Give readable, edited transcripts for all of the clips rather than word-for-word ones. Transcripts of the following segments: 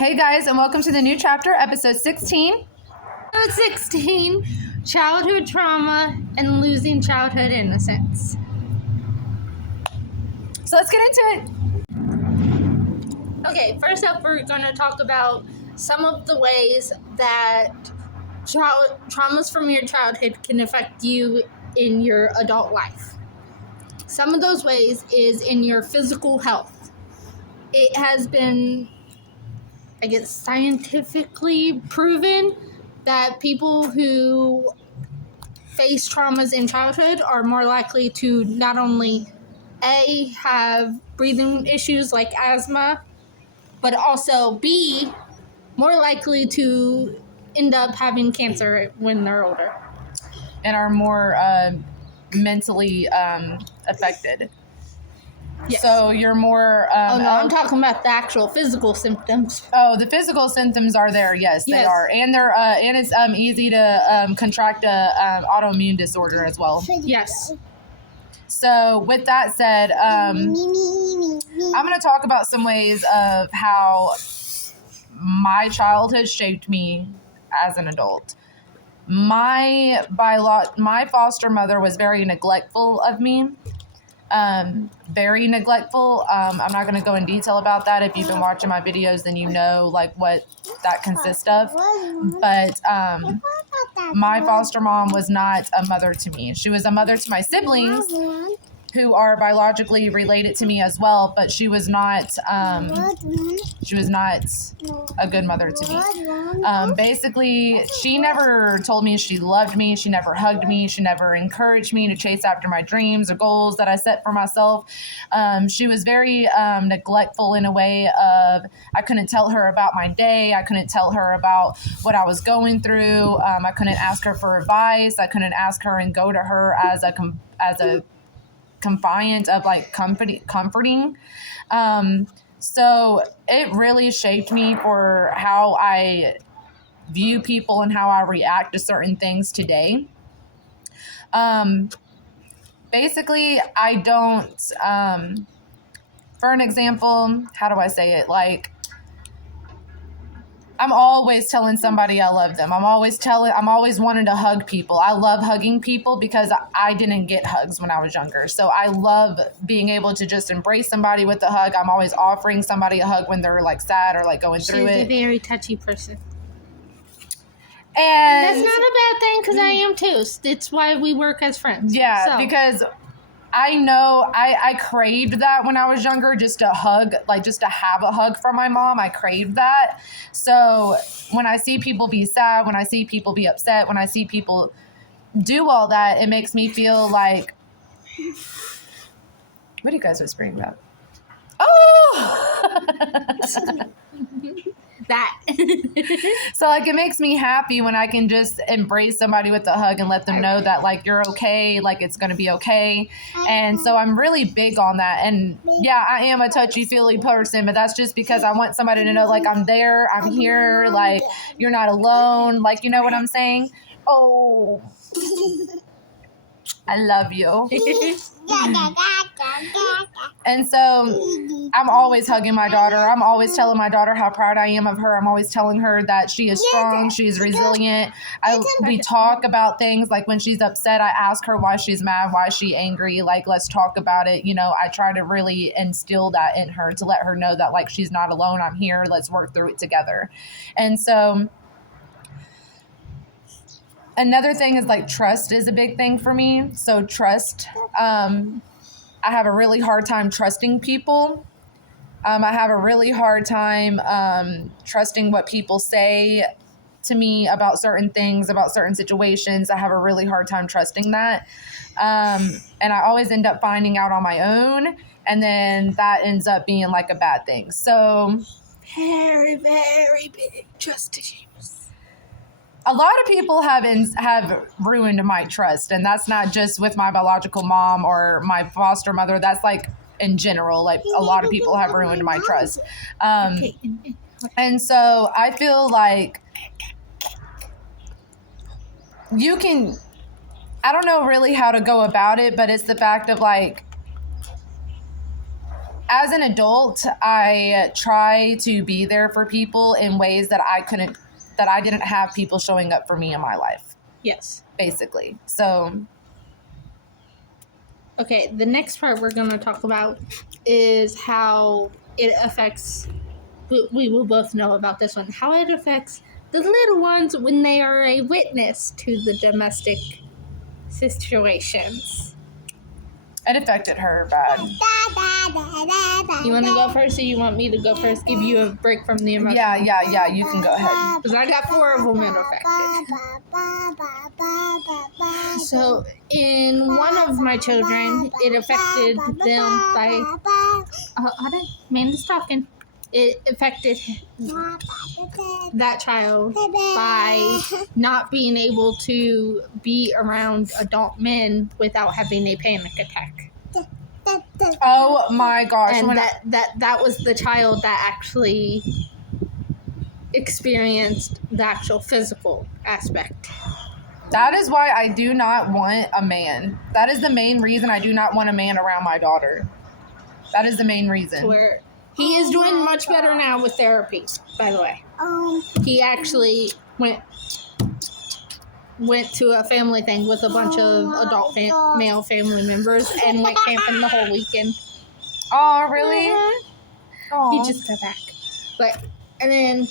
Hey guys, and welcome to the new chapter, episode 16. Episode 16, childhood trauma and losing childhood innocence. So let's get into it. Okay, first up, we're going to talk about some of the ways that traumas from your childhood can affect you in your adult life. Some of those ways is in your physical health. It has been, I guess, scientifically proven that people who face traumas in childhood are more likely to not only A, have breathing issues like asthma, but also B, more likely to end up having cancer when they're older. And are more mentally affected. Yes. So you're more... I'm talking about the actual physical symptoms. Oh, the physical symptoms are there. Yes, they are. And they're and it's easy to contract a autoimmune disorder as well. Yes. So with that said, I'm going to talk about some ways of how my childhood shaped me as an adult. My foster mother was very neglectful of me. Very neglectful. I'm not going to go in detail about that. If you've been watching my videos, then you know like what that consists of. But my foster mom was not a mother to me. She was a mother to my siblings, who are biologically related to me as well, but she was not a good mother to me. Basically, she never told me she loved me. She never hugged me. She never encouraged me to chase after my dreams or goals that I set for myself. She was very neglectful in a way of, I couldn't tell her about my day. I couldn't tell her about what I was going through. I couldn't ask her for advice. I couldn't ask her and go to her as a confidant of like comforting. So it really shaped me for how I view people and how I react to certain things today. Basically, I don't, for an example, how do I say it? Like, I'm always telling somebody I love them. I'm always wanting to hug people. I love hugging people because I didn't get hugs when I was younger. So I love being able to just embrace somebody with a hug. I'm always offering somebody a hug when they're like sad or like going through it. She's a very touchy person. And that's not a bad thing because I am too. It's why we work as friends. Yeah, because I know I craved that when I was younger, just to hug, like just to have a hug from my mom. I craved that. So when I see people be sad, when I see people be upset, when I see people do all that, it makes me feel like, what are you guys whispering about? Oh! That. So like it makes me happy when I can just embrace somebody with a hug and let them know that like you're okay, like it's gonna be okay. And so I'm really big on that. And yeah, I am a touchy-feely person, but that's just because I want somebody to know like I'm there, I'm here, like you're not alone, like you know what I'm saying? Oh, I love you. And so I'm always hugging my daughter. I'm always telling my daughter how proud I am of her. I'm always telling her that she is strong, she is resilient. We talk about things like when she's upset, I ask her why she's mad, why she's angry. Like, let's talk about it. You know, I try to really instill that in her to let her know that like she's not alone. I'm here. Let's work through it together. And so another thing is like trust is a big thing for me. So trust, I have a really hard time trusting people. I have a really hard time trusting what people say to me about certain things, about certain situations. I have a really hard time trusting that. And I always end up finding out on my own. And then that ends up being like a bad thing. So very, very big trust issues. A lot of people have ruined my trust, and that's not just with my biological mom or my foster mother. That's like in general, like a lot of people have ruined my trust. And so I feel like I don't know really how to go about it, but it's the fact of like, as an adult, I try to be there for people in ways that I didn't have people showing up for me in my life, Yes. basically. So, Okay, the next part we're going to talk about is how it affects, we will both know about this one, how it affects the little ones when they are a witness to the domestic situations. it affected her bad. You want to go first, or you want me to go first? Give you a break from the emotion. Yeah, you can go ahead. Because I got 4 of them it affected. So, in one of my children, it affected them by... Amanda's talking. It affected that child by not being able to be around adult men without having a panic attack. Oh my gosh. And that was the child that actually experienced the actual physical aspect. That is why I do not want a man. That is the main reason I do not want a man around my daughter. That is the main reason. Where he is doing much better now with therapy, by the way. He actually went to a family thing with a bunch of adult male family members and went camping the whole weekend. Oh, really? He just got back. But, and then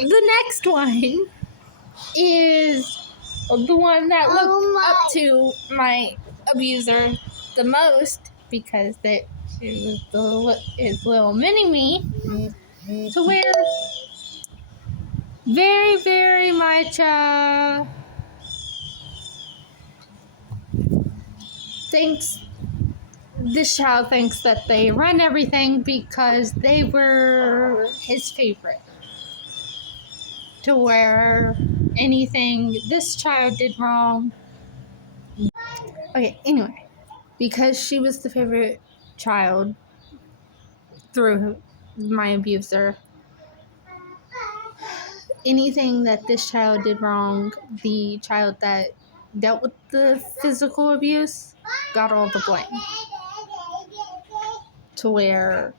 the next one is the one that looked up to my abuser the most, because that is little mini-me, to where very, very much this child thinks that they run everything because they were his favorite. To where anything this child did wrong. Okay, anyway, because she was the favorite child through my abuser, anything that this child did wrong, the child that dealt with the physical abuse got all the blame. To where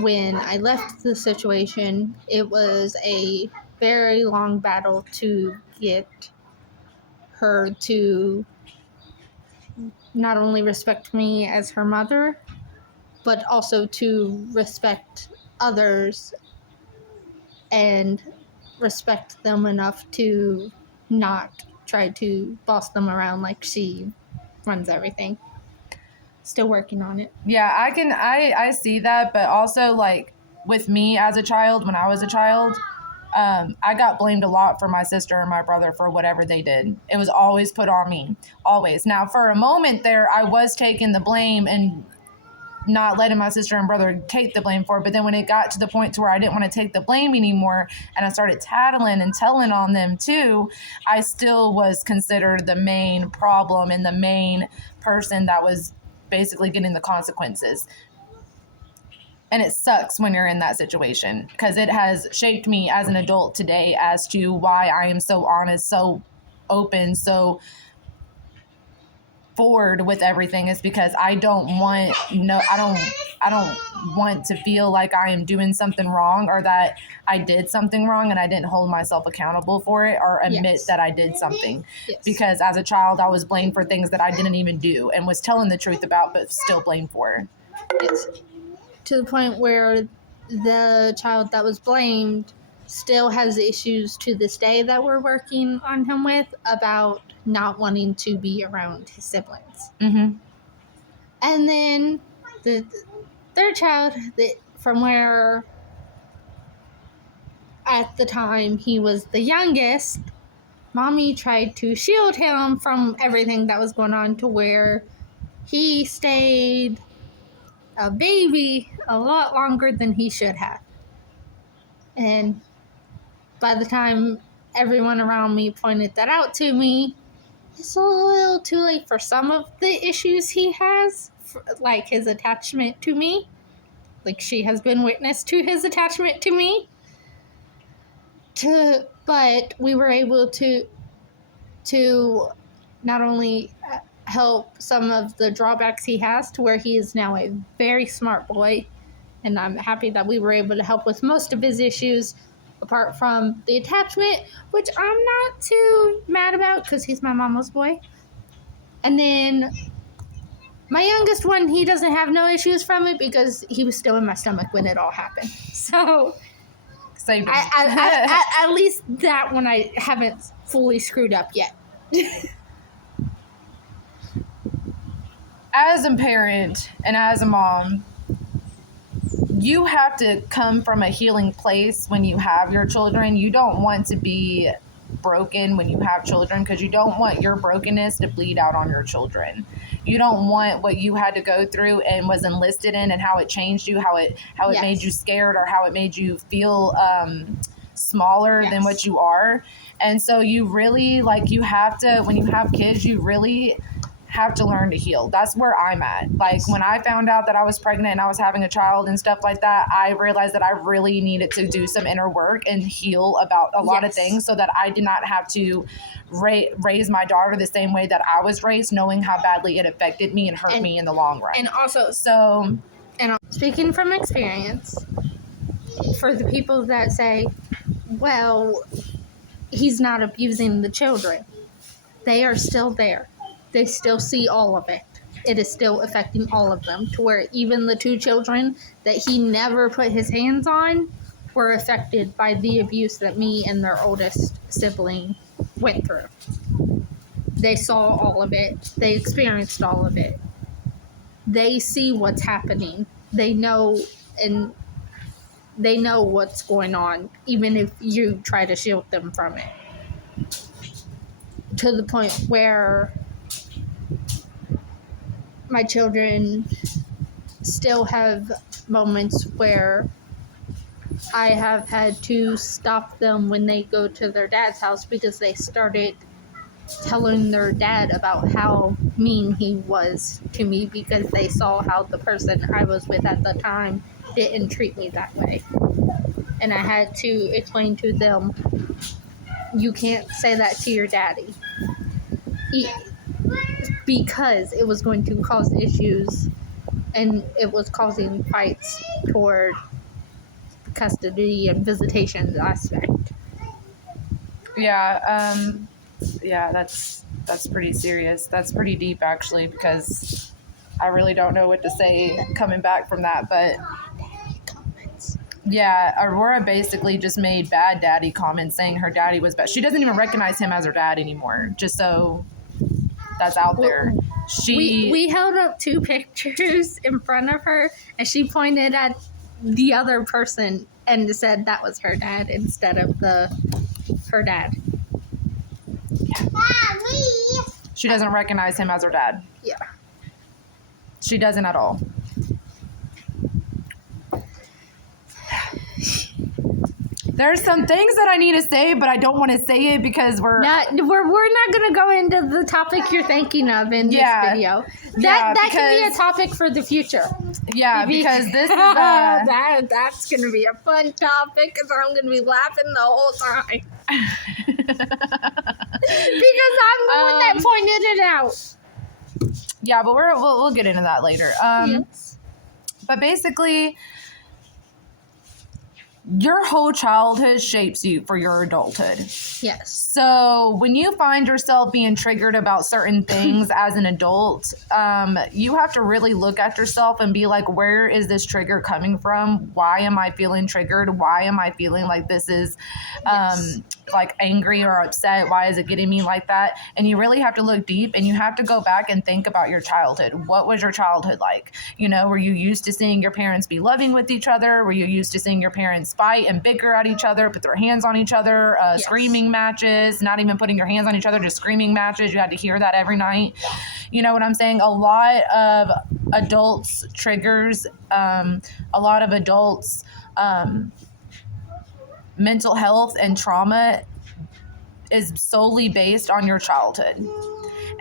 when I left the situation, it was a very long battle to get her to not only respect me as her mother, but also to respect others and respect them enough to not try to boss them around like she runs everything. Still working on it. Yeah, I see that, but also, like, with me as a child, when I was a child, I got blamed a lot for my sister and my brother for whatever they did. It was always put on me. Always. Now, for a moment there, I was taking the blame and not letting my sister and brother take the blame for it. But then when it got to the point to where I didn't want to take the blame anymore and I started tattling and telling on them too, I still was considered the main problem and the main person that was basically getting the consequences. And it sucks when you're in that situation, because it has shaped me as an adult today as to why I am so honest, so open, so forward with everything, is because I don't want to feel like I am doing something wrong, or that I did something wrong and I didn't hold myself accountable for it, or admit that I did something. Yes. Because as a child, I was blamed for things that I didn't even do and was telling the truth about, but still blamed for. Yes. To the point where the child that was blamed still has issues to this day that we're working on him with, about not wanting to be around his siblings. Mm-hmm. And then the third child, from where at the time he was the youngest, mommy tried to shield him from everything that was going on, to where he stayed a baby a lot longer than he should have. And by the time everyone around me pointed that out to me, it's a little too late for some of the issues he has, like his attachment to me. Like, she has been witness to his attachment to me. But we were able to not only help some of the drawbacks he has to where he is now a very smart boy. And I'm happy that we were able to help with most of his issues, apart from the attachment, which I'm not too mad about because he's my mama's boy. And then my youngest one, he doesn't have no issues from it because he was still in my stomach when it all happened. So Same. at least that one I haven't fully screwed up yet. As a parent and as a mom, you have to come from a healing place when you have your children. You don't want to be broken when you have children because you don't want your brokenness to bleed out on your children. You don't want what you had to go through and was enlisted in and how it changed you, how it Yes. made you scared or how it made you feel smaller than Yes. what you are. And so you really, like, you have to, when you have kids, you really have to learn to heal. That's where I'm at. Like, when I found out that I was pregnant and I was having a child and stuff like that, I realized that I really needed to do some inner work and heal about a lot of Yes. things so that I did not have to raise my daughter the same way that I was raised, knowing how badly it affected me and hurt me in the long run. And also, So, speaking from experience, for the people that say, well, he's not abusing the children, they are still there. They still see all of it. It is still affecting all of them, to where even the 2 children that he never put his hands on were affected by the abuse that me and their oldest sibling went through. They saw all of it. They experienced all of it. They see what's happening. They know, and they know what's going on, even if you try to shield them from it. To the point where my children still have moments where I have had to stop them when they go to their dad's house because they started telling their dad about how mean he was to me because they saw how the person I was with at the time didn't treat me that way. And I had to explain to them, you can't say that to your daddy. Because it was going to cause issues and it was causing fights toward custody and visitation aspect. yeah, that's pretty serious. That's pretty deep, actually, because I really don't know what to say coming back from that. But yeah, Aurora basically just made bad daddy comments saying her daddy was bad. She doesn't even recognize him as her dad anymore, just so that's out there. We held up 2 pictures in front of her and she pointed at the other person and said that was her dad instead of her dad. She doesn't recognize him as her dad. Yeah. She doesn't at all. There's some things that I need to say, but I don't want to say it because we're not going to go into the topic you're thinking of in this video. That can be a topic for the future. Yeah, because this is that's going to be a fun topic because I'm going to be laughing the whole time. Because I'm the one that pointed it out. Yeah, but we'll get into that later. Yes. But basically, your whole childhood shapes you for your adulthood. Yes. So when you find yourself being triggered about certain things as an adult, you have to really look at yourself and be like, where is this trigger coming from? Why am I feeling triggered? Why am I feeling like this is like angry or upset? Why is it getting me like that? And you really have to look deep and you have to go back and think about your childhood. What was your childhood like? You know, were you used to seeing your parents be loving with each other? Were you used to seeing your parents fight and bicker at each other, put their hands on each other, screaming matches, not even putting your hands on each other, just screaming matches? You had to hear that every night. You know what I'm saying? A lot of adults triggers, a lot of adults, mental health and trauma is solely based on your childhood.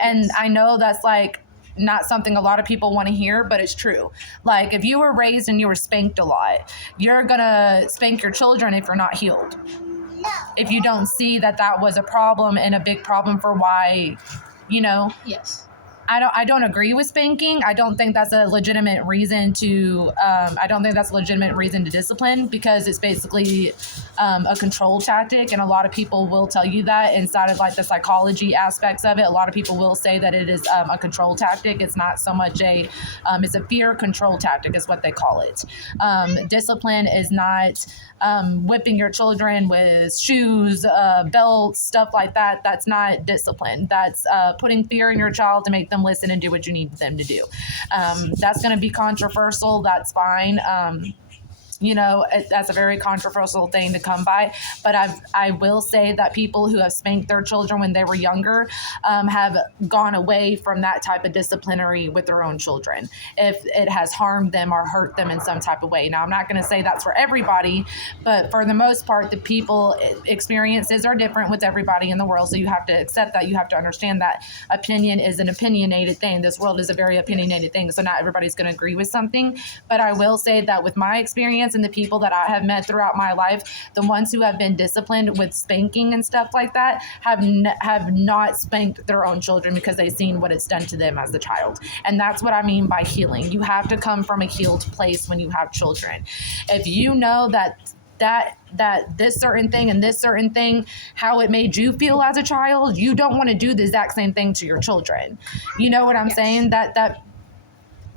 And I know that's like not something a lot of people want to hear, but it's true. Like, if you were raised and you were spanked a lot, you're gonna spank your children if you're not healed. If you don't see that that was a problem and a big problem for why, you know. Yes. I don't agree with spanking. I don't think that's a legitimate reason to discipline, because it's basically a control tactic, and a lot of people will tell you that inside of like the psychology aspects of it. A lot of people will say that it is a control tactic. It's not so much it's a fear control tactic is what they call it. Discipline is not whipping your children with shoes, belts, stuff like that. That's not discipline. That's putting fear in your child to make them listen and do what you need them to do. That's going to be controversial. That's fine. That's a very controversial thing to come by. But I will say that people who have spanked their children when they were younger have gone away from that type of disciplinary with their own children if it has harmed them or hurt them in some type of way. Now, I'm not going to say that's for everybody, but for the most part, the people experiences are different with everybody in the world. So you have to accept that. You have to understand that opinion is an opinionated thing. This world is a very opinionated thing. So not everybody's going to agree with something. But I will say that with my experience and the people that I have met throughout my life, the ones who have been disciplined with spanking and stuff like that have not spanked their own children because they've seen what it's done to them as a child. And that's what I mean by healing. You have to come from a healed place when you have children. If you know that this certain thing and this certain thing, how it made you feel as a child, you don't want to do the exact same thing to your children. You know what I'm saying? That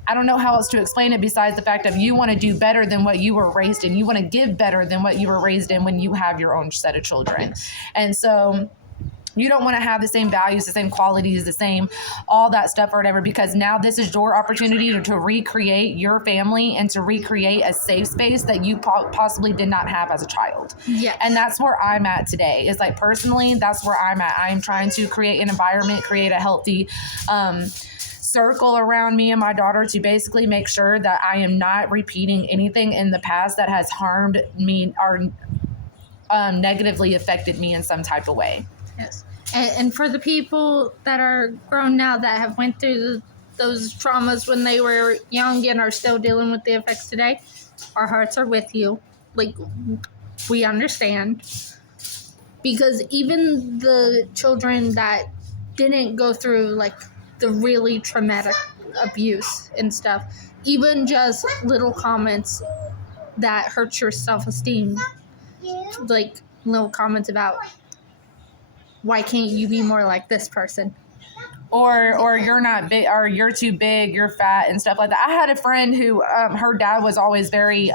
I don't know how else to explain it besides the fact of you want to do better than what you were raised in. You want to give better than what you were raised in when you have your own set of children. And so you don't want to have the same values, the same qualities, the same, all that stuff or whatever, because now this is your opportunity to recreate your family and to recreate a safe space that you possibly did not have as a child. Yes. And that's where I'm at today. It's like, personally, that's where I'm at. I'm trying to create an environment, create a healthy, circle around me and my daughter to basically make sure that I am not repeating anything in the past that has harmed me or negatively affected me in some type of way. Yes. And for the people that are grown now that have went through those traumas when they were young and are still dealing with the effects today, our hearts are with you. Like, we understand. Because even the children that didn't go through, like, the really traumatic abuse and stuff, even just little comments that hurt your self-esteem, like little comments about, why can't you be more like this person? Or you're not big, or you're too big, you're fat and stuff like that. I had a friend who, her dad was always very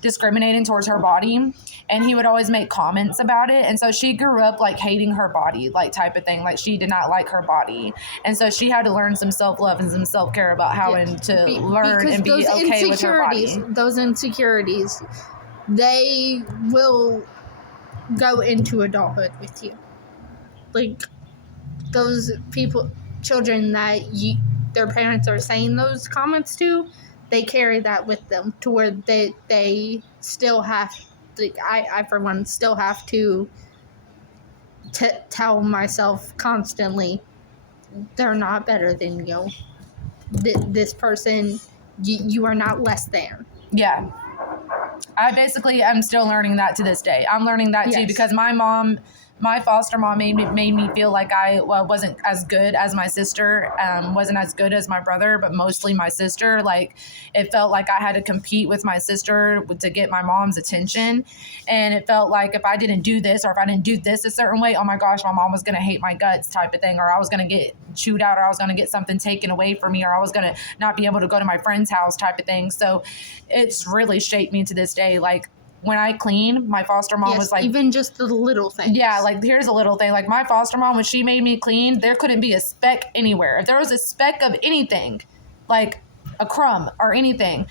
discriminating towards her body, and he would always make comments about it. And so she grew up like hating her body, like type of thing. Like, she did not like her body. And so she had to learn some self-love and some self-care about how to learn and be okay with her body. Those insecurities, they will go into adulthood with you. Like, those children that their parents are saying those comments to, they carry that with them to where they still have, like, I for one still have to tell myself constantly, they're not better than you. This person, you are not less than. Yeah. I'm still learning that to this day. I'm learning that too, because my foster mom made me feel like I wasn't as good as my sister, wasn't as good as my brother, but mostly my sister. Like, it felt like I had to compete with my sister to get my mom's attention. And it felt like if I didn't do this, or if I didn't do this a certain way, oh my gosh, my mom was going to hate my guts type of thing, or I was going to get chewed out, or I was going to get something taken away from me, or I was going to not be able to go to my friend's house type of thing. So it's really shaped me to this day. Like, when I clean, my foster mom was like... even just the little things. Yeah, like, here's a little thing. Like, my foster mom, when she made me clean, there couldn't be a speck anywhere. If there was a speck of anything, like a crumb or anything,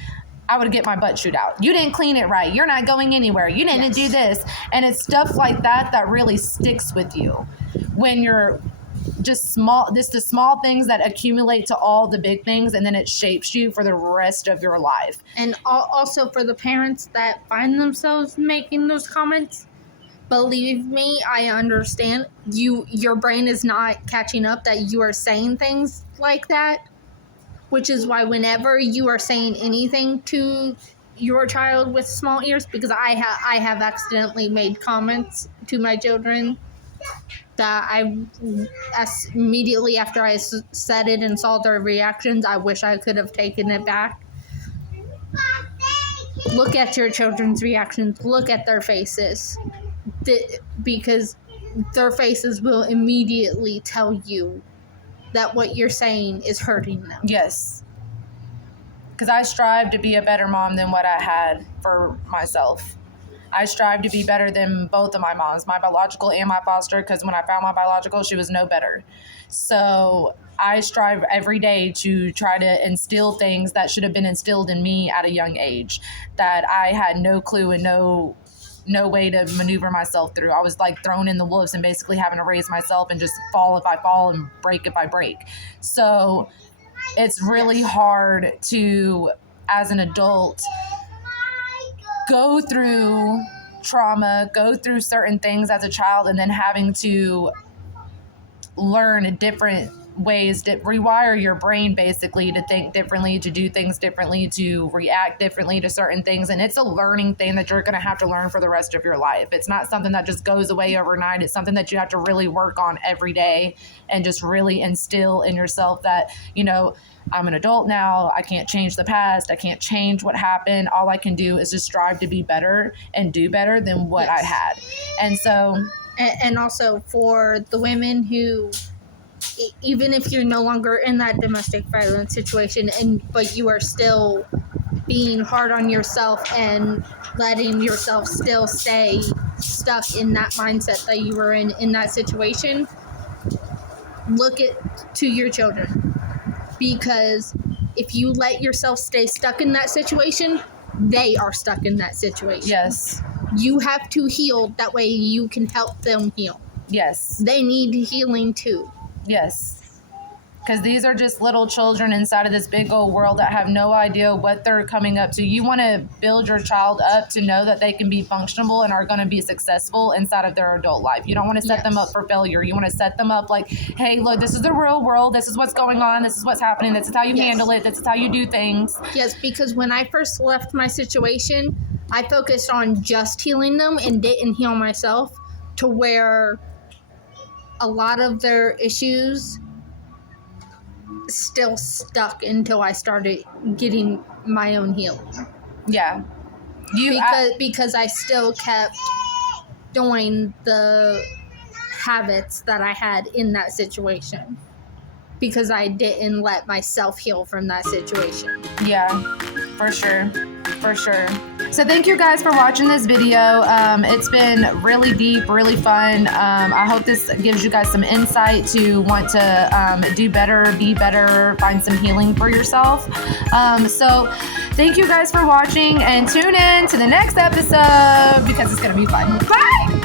I would get my butt chewed out. You didn't clean it right. You're not going anywhere. You didn't do this. And it's stuff like that that really sticks with you when you're just the small things that accumulate to all the big things, and then it shapes you for the rest of your life. And also for the parents that find themselves making those comments, believe me, I understand. Your brain is not catching up that you are saying things like that, which is why whenever you are saying anything to your child with small ears, because I have accidentally made comments to my children that immediately after I said it and saw their reactions, I wish I could have taken it back. Look at your children's reactions. Look at their faces. Because their faces will immediately tell you that what you're saying is hurting them. Yes. Because I strive to be a better mom than what I had for myself. I strive to be better than both of my moms, my biological and my foster, because when I found my biological, she was no better. So I strive every day to try to instill things that should have been instilled in me at a young age that I had no clue and no way to maneuver myself through. I was like thrown in the wolves and basically having to raise myself and just fall if I fall and break if I break. So it's really hard to, as an adult, go through trauma, go through certain things as a child, and then having to learn different ways to rewire your brain, basically, to think differently, to do things differently, to react differently to certain things. And it's a learning thing that you're going to have to learn for the rest of your life. It's not something that just goes away overnight. It's something that you have to really work on every day and just really instill in yourself that, you know, I'm an adult now. I can't change the past. I can't change what happened. All I can do is just strive to be better and do better than what I had. And so... And also for the women who, even if you're no longer in that domestic violence situation, but you are still being hard on yourself and letting yourself still stay stuck in that mindset that you were in that situation, look to your children. Because if you let yourself stay stuck in that situation, they are stuck in that situation. Yes. You have to heal. That way you can help them heal. Yes. They need healing too. Yes. Because these are just little children inside of this big old world that have no idea what they're coming up to. You want to build your child up to know that they can be functional and are going to be successful inside of their adult life. You don't want to set them up for failure. You want to set them up like, hey, look, this is the real world. This is what's going on. This is what's happening. This is how you handle it. This is how you do things. Yes, because when I first left my situation, I focused on just healing them and didn't heal myself, to where a lot of their issues still stuck until I started getting my own healing. Yeah. Because I still kept doing the habits that I had in that situation. Because I didn't let myself heal from that situation. Yeah, for sure. For sure. So thank you guys for watching this video. It's been really deep, really fun. I hope this gives you guys some insight to want to do better, be better, find some healing for yourself. So thank you guys for watching, and tune in to the next episode because it's going to be fun. Bye!